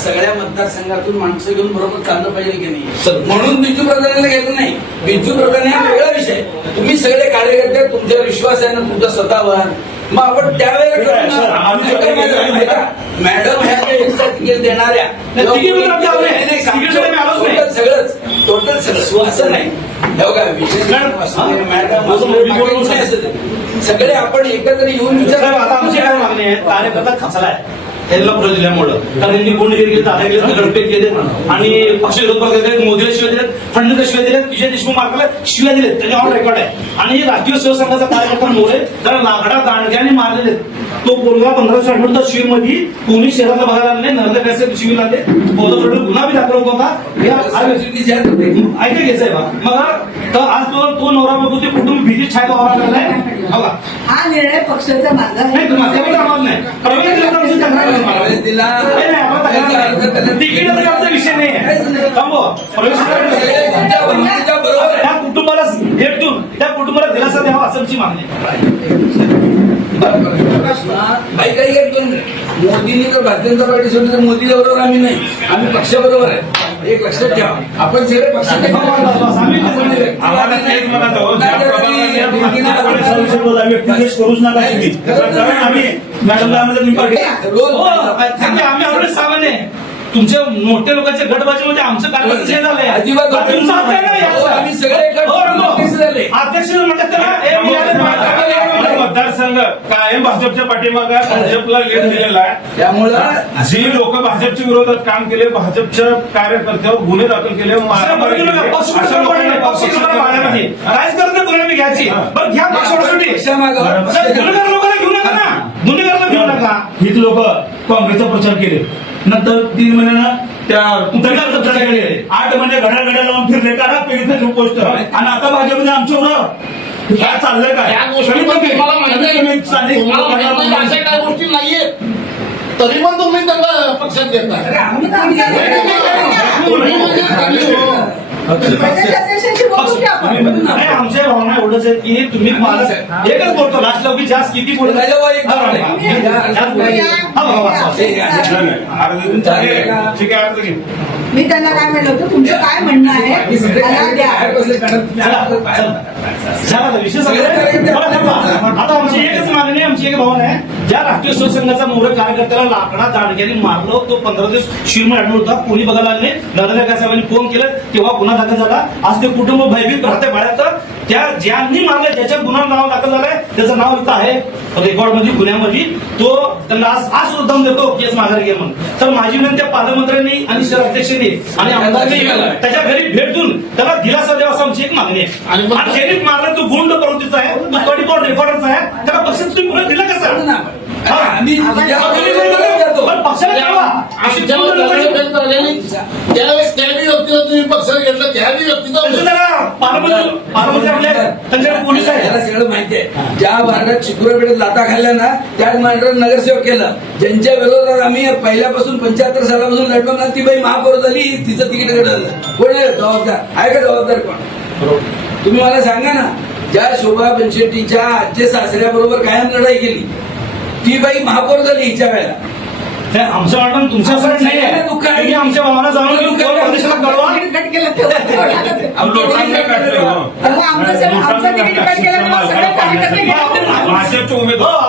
सगळ्या मतदारसंघातून माणसं घेऊन बरोबर चाललं पाहिजे की नाही? सर. म्हणून बिजू प्रधानाला गेलं नाही. बिजू प्रधान हा वेगळा विषय. तुम्ही सगळे कार्यकर्ते तुमच्यावर विश्वास आहे ना तुमच्या स्वतःवर. मग आपण त्यावेळेला. मॅडम? ह्या तिकीट देणाऱ्या. सगळंच. टोटल सगळं. असं नाही. मॅडम. सगळे आपण एकत्र येऊन आता आमची काय मागणी आहे? कार्यकर्ता खचलाय. त्यांना पुढे दिल्यामुळं. कारण त्यांनी गुंडगिरी केली दादा गेले दगडफेक केले. आणि पक्ष विरोध केले मोदीला शिवाय दिलेत फडणवीसला शिवाय दिलेत विजय देशमुख मार्गाला शिवाय दिलेत त्याच्यावर रेकॉर्ड आहे. आणि हे राष्ट्रीय शिवसंघाचा कार्यकर्ता मोरे त्याला लाकडा दांडग्याने मारलेले. तो पोरगा पंधराशे आठवड्यात शिवीरमध्ये पुणे शहरातला बघायला आले नर्मदा पॅसेज शिवीर आले बौद्ध गुन्हा बी दाखल होता हे ऐका घ्यायचंय बा मग तर आज तो तो नवरा बाबू ते कुटुंब भीती छाया वावरा लागलाय. बघा. हा निर्णय पक्षाचा माझा नाही आम्हाला नाही प्रवेश दिला तर आमची तक्रार नाही मला. प्रवेश दिला. नाही, नाही, आम्हाला तक्रार नाही. तिकीट तरी आमचा विषय नाही त्या कुटुंबाला भेट देऊन त्या कुटुंबाला दिलासा द्यावा असं आमची मागणी काही मोदींनी जर भारतीय जनता पार्टी सोडली तर मोदी बरोबर आम्ही नाही. आम्ही पक्षाबरोबर आहे. एक लक्षात ठेवा. आपण सगळे पक्षाचे प्रभागात करूच नका मॅडमला आम्हाला तुम्ही पाठवलं. रोज हो, म्हणजे आम्ही सामान्य आहे. तुमच्या मोठ्या लोकांच्या गटबाजीमध्ये आमचं कार्यक्रम जे झालंय अजिबात तुमचं हात आहे ना याचा? हो, आम्ही सगळे गट हो, रंगो. अध्यक्ष झाले. अध्यक्ष म्हणतात त्याला, ए, मी आले, आपला मतदारसंघ कायम भाजपच्या पाठीमागे भाजपला लीड दिलेला आहे त्यामुळं जी लोक भाजपच्या विरोधात काम केले भाजपच्या कार्यकर्त्यावर गुन्हे दाखल केले मारामारी नका. पक्ष अशा लोकांना? पक्ष नाही. राजकारण कोणाला बी घ्यायची बरं घ्या पक्षासाठी पक्षामागं गुन्हेगार लोकांना घेऊ नका ना लोक काँग्रेसचा प्रचार केले? नंतर तीन महिन्यानं त्या दंडाचा प्रचार केले. आठ महिने घड्या घड्या लावून फिरले. का पेगीचे पोस्ट आणि आता भाजपने आमच्यावर काय चाललंय काय? अशा काही गोष्टी नाहीयेत. तरी पण तुम्ही त्यांना पक्षात तुम्ही म्हणजे आपण? नाही, आमच्या भावना एवढंच आहे की तुम्ही मला एकच बोलतो लास्ट की जास्त किती बोलतो. ठीक आहे घे. मी त्यांना काय म्हणलं होतं तुमचं काय म्हणणं आहे? सगळे मला द्या. झाला आमची एकच मागणी आमची एक भावना आहे. ज्या राष्ट्रीय शिवसंघाचा मोर कार्यकर्त्याला लाकडा दांडग्याने मारलो तो पंधरा दिवस शिरमय अडवून होता कोणी बघायला आले काय साहेबांनी फोन केला तेव्हा गुन्हा दाखल झाला. आज ते कुटुंब भयभीत राहते बाळ्यात त्या ज्यांनी मारले ज्याच्या गुन्हा नाव दाखल झालाय त्याचं नाव इथं आहे. रेकॉर्डमध्ये गुन्ह्यामध्ये तो त्यांना आज आज सुद्धा दम देतो केस माघारी घे म्हणून. तर माझी विनंती पालकमंत्र्यांनी आणि शहर अध्यक्षांनी आणि आमदारांनी त्याच्या घरी भेट देऊन त्याला दिलासा द्यावा असं आमची एक मागणी आहे. आणि मारला तो गुंड प्रवृत्तीचा आहे तो कॉर्ड रेकॉर्डरचा आहे त्याला पक्षात तुम्ही पुढे दिला कसा आम्ही पक्षाला कळवा. अशी लोकांची- व्यक्तीला तुम्ही पक्षात घेतलं व्यक्तीचा त्यांच्याकडे पोलीस त्याला आहे सगळं माहिती आहे. ज्या मार्गात चिकुरापेठेत लाता खाल्ल्या ना त्याच मार्गात नगरसेवक केलं. ज्यांच्या विरोधात आम्ही पहिल्यापासून पंच्याहत्तर सालापासून लढलो ना ती बाई महापौर झाली तिचं तिकीट घडलं कोण आहे? जबाबदार. आहे का जबाबदार कोण? तुम्ही मला सांगा ना ज्या शोभा बनशेट्टीच्या आजचे सासऱ्याबरोबर कायम लढाई केली ती बाई महापौर झाली हिच्या वेळेला ते आमचं वाटण तुमच्यासाठी नाही आहे दुःख आहे. तुम्ही आमच्या भावना जाणून घेऊन कोण प्रदेशाला कळवा तिकीट कट केलं तेव्हा लोकांना काय कळलं? अहो, आमचं सगळं- आमचं तिकीट कट केलं तेव्हा सगळे कार्यकर्ते गेले होते ना. भाजपचे हो उमेदवार